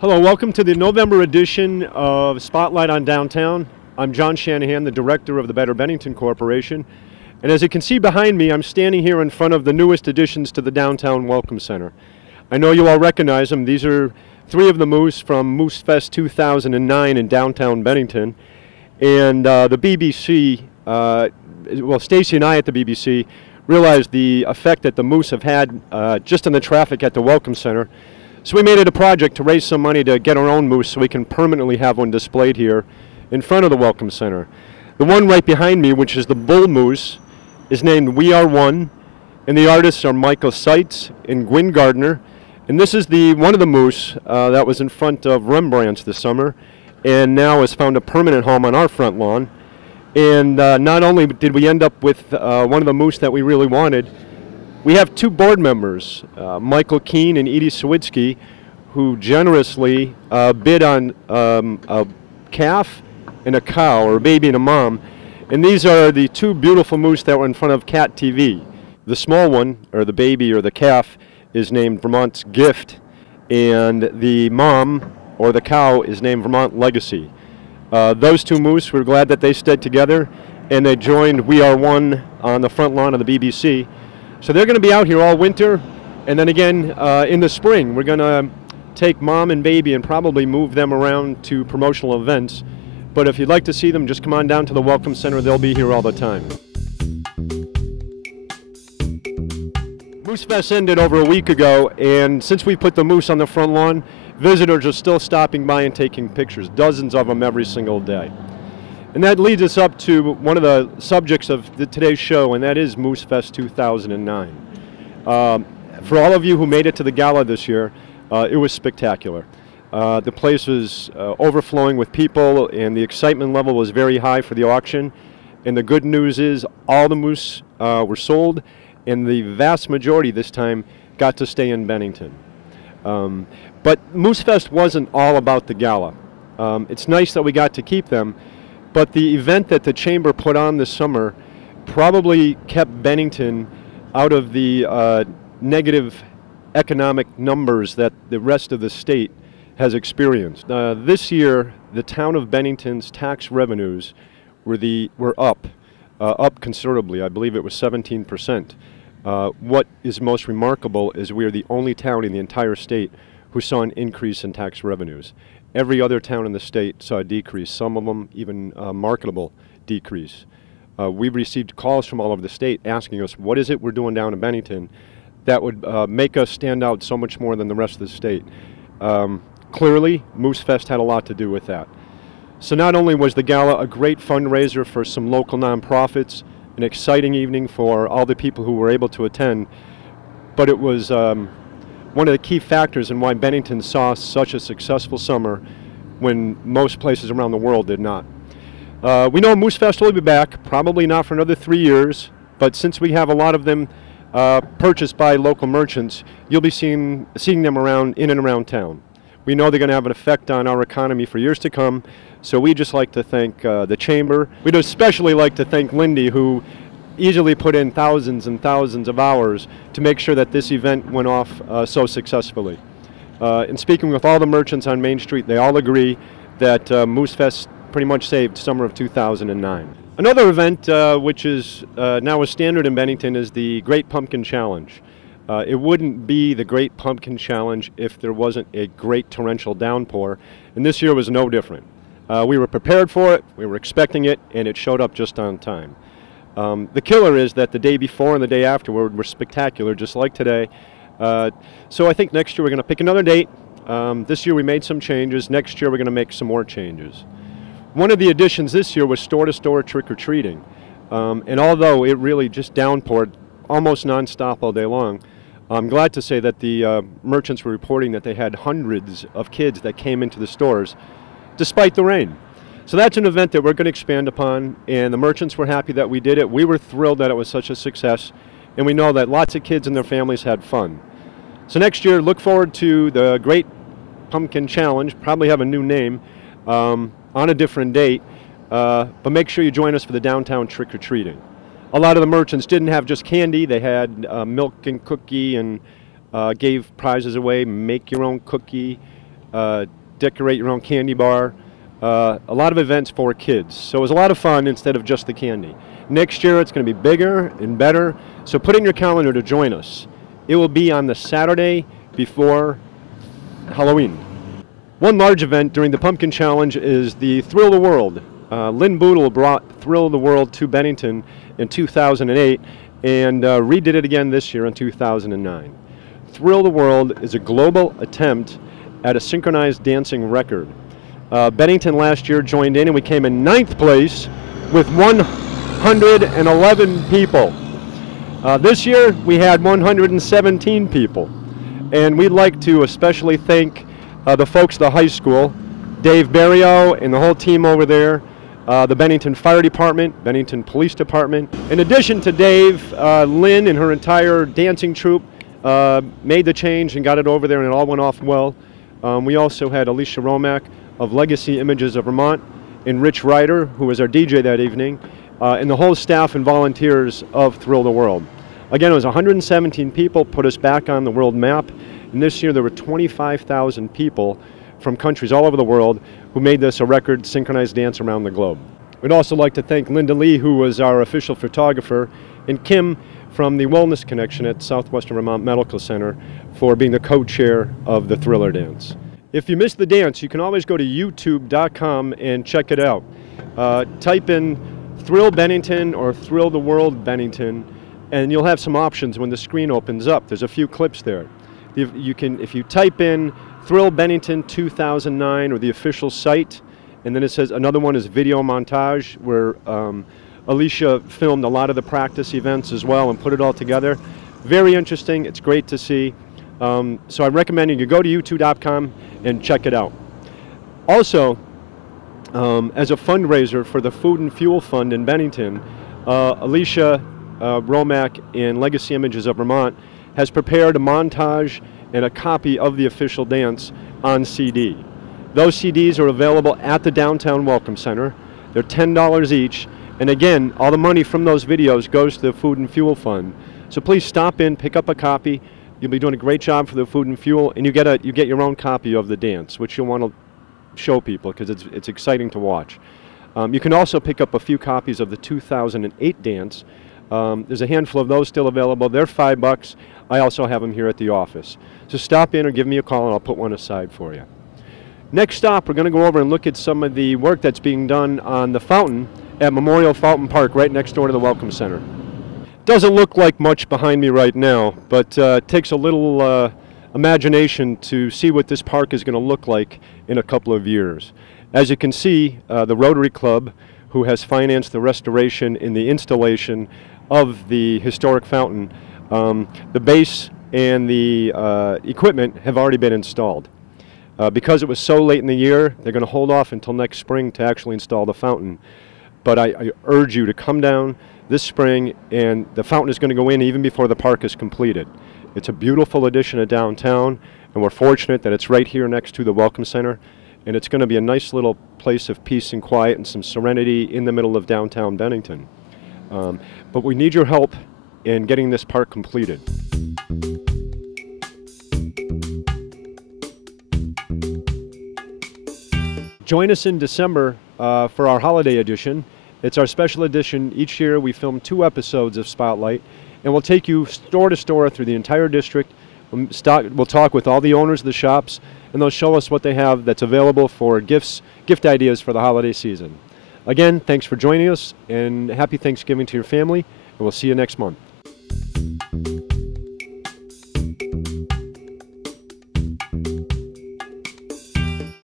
Hello, welcome to the November edition of Spotlight on Downtown. I'm John Shannahan, the director of the Better Bennington Corporation. And as you can see behind me, I'm standing here in front of the newest additions to the Downtown Welcome Center. I know you all recognize them. These are three of the Moose from Moosefest 2009 in downtown Bennington. And the BBC, Stacy and I at the BBC realized the effect that the Moose have had just on the traffic at the Welcome Center. So we made it a project to raise some money to get our own moose so we can permanently have one displayed here in front of the Welcome Center. The one right behind me, which is the bull moose, is named We Are One, and the artists are Michael Seitz and Gwyn Gardner. And this is one of the moose that was in front of Rembrandt's this summer, and now has found a permanent home on our front lawn. And not only did we end up with one of the moose that we really wanted, we have two board members, Michael Keene and Edie Sawitsky, who generously bid on a calf and a cow, or a baby and a mom. And these are the two beautiful moose that were in front of Cat TV. The small one, or the baby or the calf, is named Vermont's Gift, and the mom, or the cow, is named Vermont Legacy. Those two moose, we're glad that they stayed together, and they joined We Are One on the front lawn of the BBC. So they're going to be out here all winter, and then again in the spring we're going to take mom and baby and probably move them around to promotional events. But if you'd like to see them, just come on down to the Welcome Center. They'll be here all the time. Moosefest ended over a week ago, and since we put the moose on the front lawn, visitors are still stopping by and taking pictures, dozens of them every single day. And that leads us up to one of the subjects of today's show, and that is Moosefest 2009. For all of you who made it to the gala this year, it was spectacular. The place was overflowing with people, and the excitement level was very high for the auction. And the good news is all the moose were sold, and the vast majority this time got to stay in Bennington. But Moosefest wasn't all about the gala. It's nice that we got to keep them, but the event that the Chamber put on this summer probably kept Bennington out of the negative economic numbers that the rest of the state has experienced. This year, the town of Bennington's tax revenues were up considerably. I believe it was 17%. What is most remarkable is we are the only town in the entire state who saw an increase in tax revenues. Every other town in the state saw a decrease, some of them even a marketable decrease. We've received calls from all over the state asking us, what is it we're doing down in Bennington that would make us stand out so much more than the rest of the state? Clearly, Moosefest had a lot to do with that. So not only was the gala a great fundraiser for some local nonprofits, an exciting evening for all the people who were able to attend, but it was one of the key factors in why Bennington saw such a successful summer when most places around the world did not. We know Moosefest will be back, probably not for another 3 years, but since we have a lot of them purchased by local merchants, you'll be seeing them around in and around town. We know they're going to have an effect on our economy for years to come, so we'd just like to thank the Chamber. We'd especially like to thank Lindy, who easily put in thousands and thousands of hours to make sure that this event went off so successfully. In speaking with all the merchants on Main Street, they all agree that Moosefest pretty much saved summer of 2009. Another event which is now a standard in Bennington is the Great Pumpkin Challenge. It wouldn't be the Great Pumpkin Challenge if there wasn't a great torrential downpour, and this year was no different. We were prepared for it, we were expecting it, and it showed up just on time. The killer is that the day before and the day afterward were spectacular, just like today. So I think next year we're going to pick another date. This year we made some changes. Next year we're going to make some more changes. One of the additions this year was store-to-store trick-or-treating. And although it really just downpoured almost nonstop all day long, I'm glad to say that the merchants were reporting that they had hundreds of kids that came into the stores despite the rain. So that's an event that we're going to expand upon, and the merchants were happy that we did it. We were thrilled that it was such a success, and we know that lots of kids and their families had fun. So next year, look forward to the Great Pumpkin Challenge, probably have a new name, on a different date, but make sure you join us for the downtown trick-or-treating. A lot of the merchants didn't have just candy, they had milk and cookie, and gave prizes away, make your own cookie, decorate your own candy bar, a lot of events for kids. So it was a lot of fun instead of just the candy. Next year it's going to be bigger and better, so put in your calendar to join us. It will be on the Saturday before Halloween. One large event during the Pumpkin Challenge is the Thrill the World. Lynn Boodle brought Thrill the World to Bennington in 2008 and redid it again this year in 2009. Thrill the World is a global attempt at a synchronized dancing record. Bennington last year joined in and we came in 9th place with 111 people. This year we had 117 people, and we'd like to especially thank the folks at the high school, Dave Barrio and the whole team over there, the Bennington Fire Department, Bennington Police Department. In addition to Dave, Lynn and her entire dancing troupe made the change and got it over there, and it all went off well. We also had Alicia Romack of Legacy Images of Vermont and Rich Ryder, who was our DJ that evening, and the whole staff and volunteers of Thrill the World. Again, it was 117 people, put us back on the world map, and this year there were 25,000 people from countries all over the world who made this a record synchronized dance around the globe. We'd also like to thank Linda Lee, who was our official photographer, and Kim from the Wellness Connection at Southwestern Vermont Medical Center for being the co-chair of the Thriller Dance. If you missed the dance, you can always go to youtube.com and check it out. Type in Thrill Bennington or Thrill the World Bennington, and you'll have some options when the screen opens up. There's a few clips there. If you type in Thrill Bennington 2009 or the official site, and then it says another one is video montage, where Alicia filmed a lot of the practice events as well and put it all together. Very interesting. It's great to see. So I recommend you go to youtube.com and check it out. Also, as a fundraiser for the Food and Fuel Fund in Bennington, Alicia Romack and Legacy Images of Vermont has prepared a montage and a copy of the official dance on CD. Those CDs are available at the Downtown Welcome Center. They're $10 each, and again, all the money from those videos goes to the Food and Fuel Fund. So please stop in, pick up a copy. You'll be doing a great job for the Food and Fuel, and you get your own copy of the dance, which you'll want to show people because it's exciting to watch. You can also pick up a few copies of the 2008 dance. There's a handful of those still available. They're $5. I also have them here at the office. So stop in or give me a call and I'll put one aside for you. Next stop, we're going to go over and look at some of the work that's being done on the fountain at Memorial Fountain Park right next door to the Welcome Center. Doesn't look like much behind me right now, but it takes a little imagination to see what this park is going to look like in a couple of years. As you can see, the Rotary Club, who has financed the restoration and the installation of the historic fountain, the base and the equipment have already been installed. Because it was so late in the year, they're going to hold off until next spring to actually install the fountain. But I urge you to come down this spring, and the fountain is going to go in even before the park is completed. It's a beautiful addition to downtown, and we're fortunate that it's right here next to the Welcome Center, and it's going to be a nice little place of peace and quiet and some serenity in the middle of downtown Bennington. But we need your help in getting this park completed. Join us in December for our holiday edition. It's our special edition. Each year we film 2 episodes of Spotlight, and we'll take you store to store through the entire district. We'll talk with all the owners of the shops, and they'll show us what they have that's available for gift ideas for the holiday season. Again, thanks for joining us, and happy Thanksgiving to your family, and we'll see you next month.